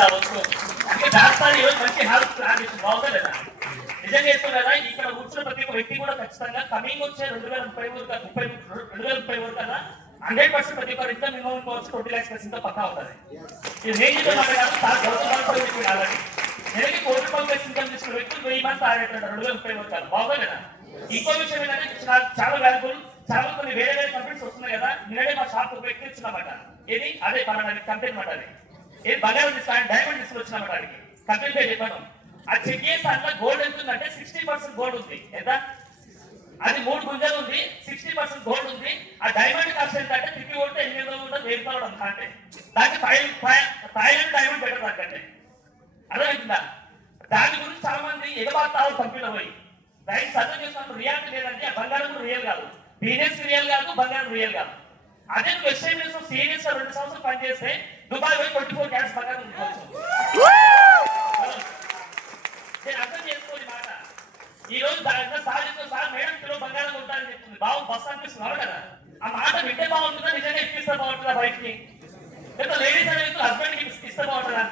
కావచ్చు. అంటే దాస్తాను ఈరోజు మంచి హాల్ ప్లాన్ చేసి బాగుందా లేదా? నిజంగా చెప్తాను కదా, ఇక్కడ కూర్చున్న ప్రతి ఒక్క వ్యక్తి కూడా ఖచ్చితంగా కమింగ్ వచ్చే 2030 వరకు కదా 100% ప్రతి ఒక్కరు ఇంట్లో మినిమం వచ్చి 20 lakhs ఇంకా పక్కా అవుతుంది. ఇది నేను మాట్లాడాలి సార్ గౌరవ కాదని నెలకి ₹1,00,00,000 ఇన్కమ్ చేసిన వ్యక్తులు 1000 మంది తయారవుతారు 2030 వరకు బాగుందా లేదా? ఇంకో విషయం ఏంటంటే చాలా వాల్యుబుల్, చాలా కొన్ని వేరే వేరే కంపెనీస్ వస్తున్నాయి కదా. నిన్ననే మా షాప్ ఒక వ్యక్తి వచ్చినమాట, ఏది అదే పలానా కంపెనీ మాట, అది ఏది బంగారం తీసుకుని డైమండ్ తీసుకొచ్చినమాట. అది కంపెనీ పేరు చెప్పాను. అది చెక్ చేసి అందులో గోల్డ్ ఎంత ఉందంటే 60% గోల్డ్ ఉంది. ఎంత? అది 3 గుంజలు ఉంది, 60% గోల్డ్ ఉంది. ఆ డైమండ్ కాస్ట్ ఎంత అంటే తిప్పి కొడితే 800 ఉంటుంది, 1000 రూపాయలు ఉంటుంది. అంటే దానికి థాయిలాండ్ డైమండ్ బెటర్ దానికంటే. అర్థమవుతుందా? దాని గురించి చాలా మంది ఎగబాతారు కంపెనీలో పోయి. దానికి సర్వ్ చేసినప్పుడు రియాలిటీ లేదంటే ఆ బంగారం కూడా రియల్ కాదు, బిజినెస్ రియల్ కాదు, బంగారం రియల్ కాదు. అదే వెస్ట్ ఇండీస్ లో సీరియస్ గా 2 సంవత్సరాలు పనిచేస్తే దుబాయ్ పోయి 24 క్యారెట్స్ బంగారం ఉంచుకోవచ్చు. నేను అర్థం చేసుకోవాలి మాట. ఈ రోజు సాధించిన సార్ మేడం కిలో బంగారం ఉంటారని చెప్తుంది. బాబు బస్ అనిపిస్తున్నారు కదా, ఆ మాట వింటే బాగుంటుందా, నిజంగా ఇప్పిస్తే బాగుంటుందా? వైఫ్ కి లేదా లేడీస్ అనే హస్బెండ్ కి ఇస్తే బాగుంటుందా?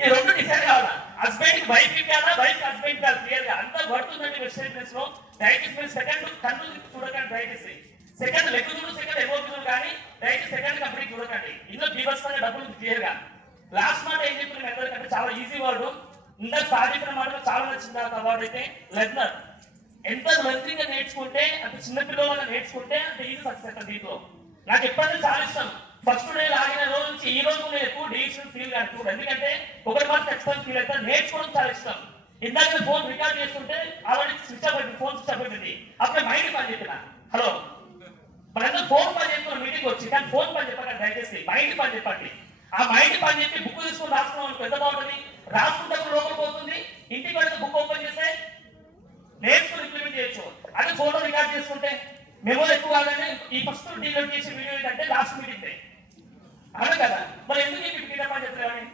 ఈ రెండు డిసైడ్ కావాలా. హస్బెండ్ కి వైఫ్ ఇవ్వాలా, వైఫ్ కి హస్బెండ్ కాదు. క్లియర్ గా అంతా పడుతుందండి వెస్ట్ ఇండీస్ లో. డైటిస్ మీరు సెకండ్ కన్ను చూడకండి, డైటిస్ సెకండ్ లెగ్ చూడు, సెకండ్ ఎమోషన్ చూడు, కానీ డైటిస్ సెకండ్ కంపెనీ చూడకండి. ఇందులో బీభత్సంగా డబ్బులు క్లియర్ గా. లాస్ట్ మాట ఏం చెప్తున్నాం అందరికంటే చాలా ఈజీ వర్డ్. ఇందాక సాధించిన మాటలో చాలా నచ్చింది నాకు. అవార్డు అయితే లెర్నర్. ఎంత లెర్నింగ్ గా నేర్చుకుంటే, అంటే చిన్న పిల్లలుగా నేర్చుకుంటే అంత ఈజీ సక్సెస్ అవుతుంది. దీంట్లో నాకు ఎప్పుడైతే చాలా ఇష్టం. ఫస్ట్ డే లాగిన రోజు నుంచి ఈ రోజు నేను ఎక్కువ డివిజన్ ఫీల్ కాదు. ఎందుకంటే ఒకటి మాత్రం ఖచ్చితంగా ఫీల్ అవుతా, నేర్చుకోవడం చాలా ఇష్టం. ఇందాక ఫోన్ రికార్డ్ చేస్తుంటే ఆల్రెడీ స్విచ్ ఆఫ్ అయిపోయింది, ఫోన్ స్విచ్ ఆఫ్ అయిపోయింది. అప్పుడే మైండ్ పని చెప్పిన హలో మనందరూ ఫోన్ పని చెప్తున్న మీటింగ్ వచ్చి, కానీ ఫోన్ పని చెప్పండి, దయచేసి మైండ్ పని చెప్పండి. ఆ మైండ్ పని చెప్పి బుక్ తీసుకుని రాసుకున్నాం అనుకో ఎంత బాగుంటుంది. రాసుకుంటే లోపలికి పోతుంది, ఇంటికి వెళ్తే బుక్ ఓపెన్ చేస్తే నేర్చుకుని ఇంప్లిమెంట్ చేయొచ్చు. అదే ఫోటో రికార్డ్ చేసుకుంటే మెమోరీ ఎక్కువ కాగానే ఈ ఫస్ట్ డిలీట్ చేసే వీడియో ఏంటంటే లాస్ట్ మీటింగ్ అదే కదా. మరి ఎందుకు మీకు మీద పని చెప్తారని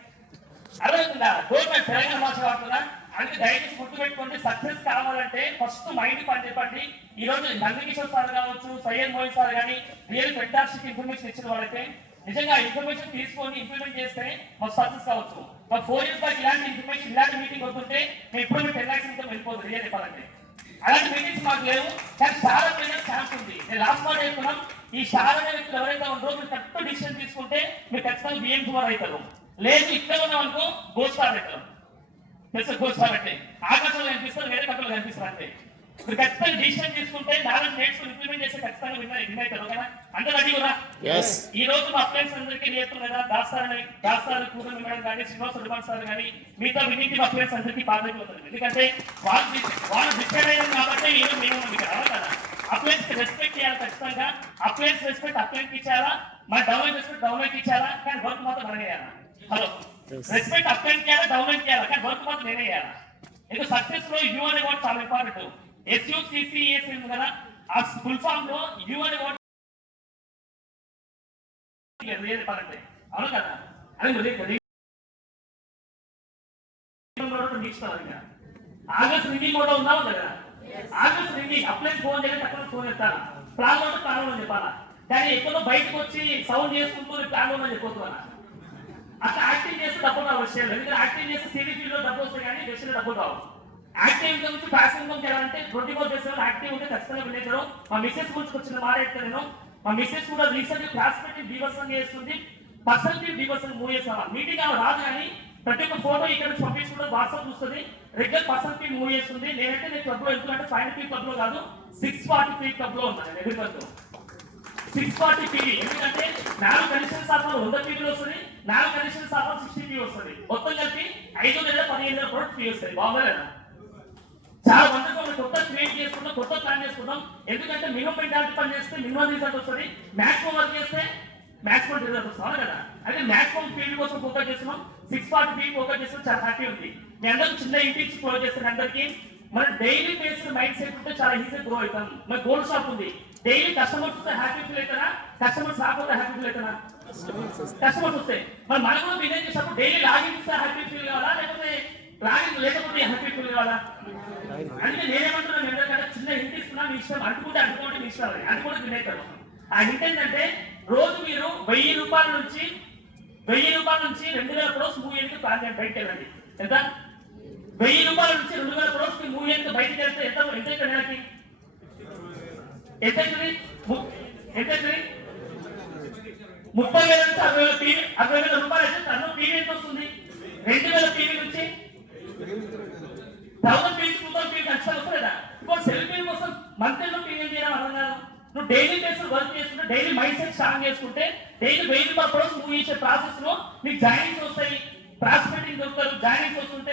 అర్థమవుతుందా? గవర్నమెంట్ తెలంగాణ భాష వాడుతుందా? అంటే దయచేసి గుర్తుపెట్టుకోండి, సక్సెస్ కావాలంటే ఫస్ట్ మైండ్ పని చెప్పండి. ఈ రోజు నందకిషోర్ సార్ కావచ్చు, సయ్యద్ మోహిన్ సార్ కానీ రియల్ ఫెంటాస్టిక్ ఇన్ఫర్మేషన్ ఇచ్చిన వాళ్ళైతే నిజంగా ఇన్ఫర్మేషన్ తీసుకొని ఇంప్లిమెంట్ చేస్తే మాకు సక్సెస్ కావచ్చు. మాకు 4 years బ్యాక్ ఇలాంటి ఇన్ఫర్మేషన్ ఇలాంటి మీటింగ్ వస్తుంటే మేము ఇప్పుడు 10 lakhs ఇంకా వెళ్ళిపోతుంది. రియల్ చెప్పాలంటే అలాంటి మీటింగ్స్ మాకు లేవు, కానీ చాలా ఛాన్స్ ఉంది. నేను లాస్ట్ మాట చెప్తున్నాం, ఈ చాలా వ్యక్తులు ఎవరైతే ఉంటారో మీరు కరెక్ట్ డిసిషన్ తీసుకుంటే మీరు ఖచ్చితంగా బిఎం కుమార్ అవుతారు. లేదు ఇక్కడ ఉన్నాం అనుకో గోల్డ్ స్టార్ అవుతారు. తెలుసు గోల్డ్ స్టార్ అంటే ఆకాశంలో కనిపిస్తారు, వేరే కంపెనీలో కనిపిస్తారు. అంటే మీరు ఖచ్చితంగా డిసిషన్ తీసుకుంటే నాలెడ్జ్ నేర్చుకుని ఇంప్లిమెంట్ చేస్తే ఖచ్చితంగా విన్ అవుతారు. ఓకేనా? అంత రెడీ కూడా. ఈ రోజు మా ఫ్రెండ్స్ అందరికీ నేర్పుతున్నారు కదా, దాస్తారు కూతురు మేడం కానీ, శ్రీనివాస రిమాన్ సార్ కానీ, మిగతా వినీతి మా ఫ్రెండ్స్ అందరికీ బాధ్యత. ఎందుకంటే వాళ్ళు డిసైడ్ అయ్యారు కాబట్టి ఏదో మేము కదా. అప్లైన్స్ రెస్పెక్ట్ చేయాలి ఖచ్చితంగా. అప్లైన్స్ రెస్పెక్ట్ అప్లైన్స్ ఇచ్చారా, మన డౌన్లైన్ రెస్పెక్ట్ డౌన్లైన్ ఇచ్చారా, కానీ వర్క్ మాత్రం మనమే చేయాలా. హలో రెస్పెక్ట్ అప్లైన్ చేయాలా, డౌన్లైన్ చేయాలా, కానీ వర్క్ మాత్రం నేనే చేయాలా. ఎందుకు సక్సెస్ లో యూ అనే వర్డ్ చాలా ఇంపార్టెంట్. SUCCS ఉంది కదా, ఆ ఫుల్ ఫామ్ లో యూ అనే వర్డ్ అవును కదా. అది ఆగస్ట్ రింగింగ్ కూడా ఉందా కదా. ఆగస్ట్ రింగింగ్ అప్లై ఫోన్ చేయాలి, అక్కడ ఫోన్ ఎత్తాలా, ప్లాన్ ఉంటే ప్లాన్ అని చెప్పాలా. కానీ ఎక్కడో బయటకు వచ్చి సౌండ్ చేసుకుంటూ ప్లాన్ ఉందని చెప్పొద్దు. అట్లా యాక్టింగ్ చేస్తే డబ్బులు రావు విషయాలు. ఎందుకంటే యాక్టింగ్ చేస్తే సివిటీలో డబ్బులు వస్తాయి, కానీ విషయంలో డబ్బులు రావు. యాక్టివ్ ఇన్కమ్ నుంచి ప్యాసివ్ ఇన్కమ్ చేయాలంటే 24/7 యాక్టివ్ ఉంటే ఖచ్చితంగా వినేయడం. మా మిస్సెస్ గురించి వచ్చిన మాట చెప్తాను నేను. మా మిస్సెస్ కూడా రీసెంట్ క్లాస్ పెట్టి బీభత్సంగా చేస్తుంది. పర్సెంటేజ్ బీభత్సంగా మూవ్ చేస్తావా మీటింగ్ ఆమె రాదు, కానీ ప్రతి ఒక్క ఫోటో ఇక్కడ నుంచి పంపించుకుంటే వాట్సాప్ చూస్తుంది. రెగ్యులర్ పర్సెంటేజ్ మూవ్ చేస్తుంది. నేనైతే నేను క్లబ్ లో వెళ్తున్నట్టే 5 క్లబ్ లో కాదు 640 క్లబ్ లో ఉన్నాను. ఎదురుకొస్తూ 640 PV. ఎందుకంటే 4 కమిషన్ సాఫ్ట్వేర్ 100 PV వస్తుంది, 4 కమిషన్ సాఫ్ట్వేర్ 60 PV వస్తుంది. మొత్తం కలిపి 5,000-15,000 ప్రోడక్ట్ ఫీ వస్తుంది. బాగుందా? చాలా మంది కొత్త క్రియేట్ చేసుకుంటాం, కొత్త ప్లాన్ చేసుకుంటాం. ఎందుకంటే మినిమం మెంటాలిటీ పని చేస్తే మినిమం రిజల్ట్ వస్తుంది, మాక్సిమం వర్క్ చేస్తే మాక్సిమం రిజల్ట్ వస్తుంది కదా. అయితే మాక్సిమం ఫీల్డ్ కోసం ఫోకస్ చేస్తున్నాం, 640 PV ఫోకస్ చేస్తున్నాం. చాలా హ్యాపీ ఉంది. మీ అందరూ చిన్న ఇంటికి ఫోకస్ చేస్తారు. అందరికీ మన డైలీ బేస్డ్ మైండ్ సెట్ ఉంటే చాలా ఈజీగా గ్రో అవుతాం. మన గోల్డ్ షాప్ ఉంది, డైలీ కస్టమర్స్ వస్తే హ్యాపీ ఫీల్ అవుతారా, కస్టమర్స్ రాకపోతే హ్యాపీ ఫీల్ అవుతారా? కస్టమర్స్ వస్తే మరి మనం కూడా బిజినెస్ చేసినప్పుడు డైలీ లాగిన్ ఇస్తే హ్యాపీ ఫీల్ కావాలా, లేకపోతే లాగిన్ లేకపోతే హ్యాపీ ఫీల్ కావాలా? అంటే నేనేమంటున్నాను, ఎందుకంటే చిన్న హింట్ ఇస్తున్నా, మీ ఇష్టం. అనుకుంటే మీ ఇష్టం, అది కూడా వినేస్తారు. ఆ హింట్ ఏంటంటే రోజు మీరు 1000 రూపాయల నుంచి 1000 రూపాయల నుంచి 2000 క్రోర్స్ మూవ్ ఎందుకు ప్లాన్ బయటకు వెళ్ళండి. ఎంత 1000 రూపాయల నుంచి 2000 క్రోర్స్ మూవ్ ఎందుకు బయటకు వెళ్తే ఎంత ఎంత ఇక్కడ నెలకి ఎంత ఎంత 30,000 నుంచి 60,000 పీవీ 60,000 రూపాయలు అయితే తను పీవీ ఎంత వస్తుంది? 2,000 పీవీ నుంచి 1000 పీవీ 2000 పీవీ ఖచ్చితంగా వస్తుందా? ఇప్పుడు సెల్ఫ్ పీవీ కోసం మంత్లీలో పీవీ చేయడం అర్థం కాదు. నువ్వు డైలీ బేసిస్ వర్క్ చేసుకుంటే డైలీ మైండ్ సెట్ స్ట్రాంగ్ చేసుకుంటే డైలీ 1000 రూపాయల కోసం మూవ్ చేసే ప్రాసెస్ లో నీకు జాయినింగ్స్ వస్తాయి, ప్రాస్పెక్టింగ్ దొరుకుతారు, జాయినింగ్స్ వస్తుంటే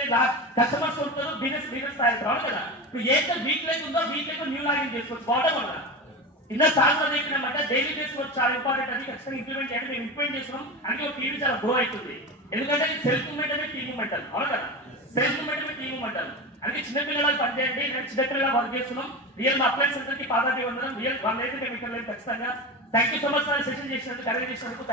కస్టమర్స్ దొరుకుతారు, బిజినెస్ తయారు రావాలి కదా. నువ్వు ఏదైతే వీక్ లైక్ ఉందో వీక్ లైక్ న్యూ లాగిన్ చేసుకోవచ్చు. బాటం వల్ల ఇలా చాలా చెప్పినామంటే డైలీ బేస్ వర్క్ చాలా ఇంపార్టెంట్. అది ఖచ్చితంగా ఇంప్లిమెంట్ చేయండి. మేము ఇంప్లిమెంట్ చేస్తున్నాం అంటే ఒక టీవీ చాలా గ్రో అవుతుంది. ఎందుకంటే సెల్ఫ్ మూవ్మెంట్ అనేది టీమ్ మూవ్మెంట్ అంటారు. అవును కదా, సెల్ఫ్ మూవ్మెంట్ అనేది టీమ్ మూవ్మెంట్ అంటారు. అందుకే చిన్నపిల్లలకు పనిచేయండి. నేను చిన్నపిల్లల వర్క్ చేస్తున్నాం. రియల్ మా అప్లైన్స్ అందరికీ పాదాభి వందనం. రియల్ వాళ్ళైతే మేము ఇక్కడ ఖచ్చితంగా thank you so much sir. Session చేసినందుకు కరెక్ట్ చేసినందుకు.